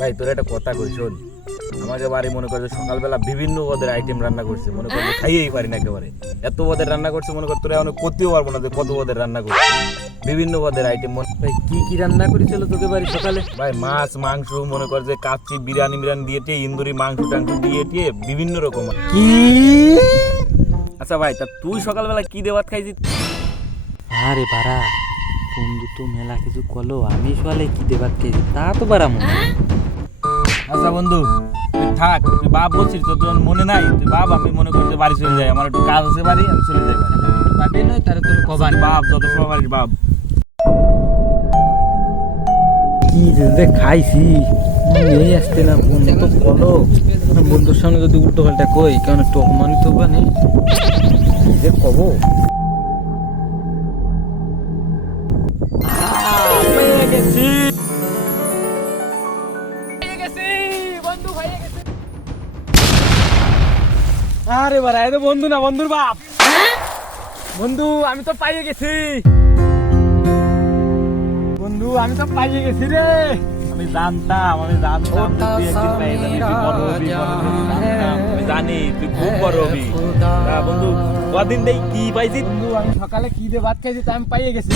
ভাই তোর একটা কথা কই শোন, আমাকে বাড়ি মনে করে সকালবেলা বিভিন্ন পদের আইটেম রান্না করছে, মনে করে খাইয়েই পারি না একেবারে। এত পদের রান্না করছে মনে কর তোরা অনেক করতেও পারবো না যে কত পদের রান্না করছে, বিভিন্ন পদের আইটেম। ভাই কি কি রান্না করেছিল তোকে বাড়ি সকালে? ভাই মাছ মাংস মনে কর যে কাচ্চি বিরিয়ানি দিয়ে টিয়ে ইন্দুরি মাংস টাংস দিয়ে টিয়ে বিভিন্ন রকম। কি? আচ্ছা ভাই তা তুই সকালবেলা কি দিয়ে ভাত খাইছিস? আরে বাড়া, বন্ধু তো মেলা কিছু কলো, আমি সকালে কি দেবাত খেয়েছি তা তো বাড়া মনে নেই। আচ্ছা বন্ধু তুই থাক, তুই বাপ বলছিস তো তোর মনে নাই, তুই বাপ আমি মনে করছি বাড়ি চলে যাই, আমার একটু কাজ আছে বাড়ি, আমি চলে যাই বাড়ি। ভাবি নয় তারা তোর কবান বাপ যত সময় বাড়ির বাপ। কি যে খাইছি নেই আসতে না বন্ধু তো কলো, বন্ধুর সামনে যদি উল্টো পাল্টা কই কেন একটু অপমানিত হবে না, কি যে কব। আরে বাড়া এ তো বন্ধু না, বন্ধুর বাপ। বন্ধু আমি তো পাইয়ে গেছি, বন্ধু আমি তো পাইয়ে গেছি রে। আমি জানতাম তুই একদিন পেয়ে যাবি, তুই বড় হবি, আমি জানি তুই খুব বড় হবি। তা বন্ধু কদিন দেই কি পাইছিস? বন্ধু আমি সকালে কি দিয়ে ভাত খাইছি তা আমি পাইয়ে গেছি।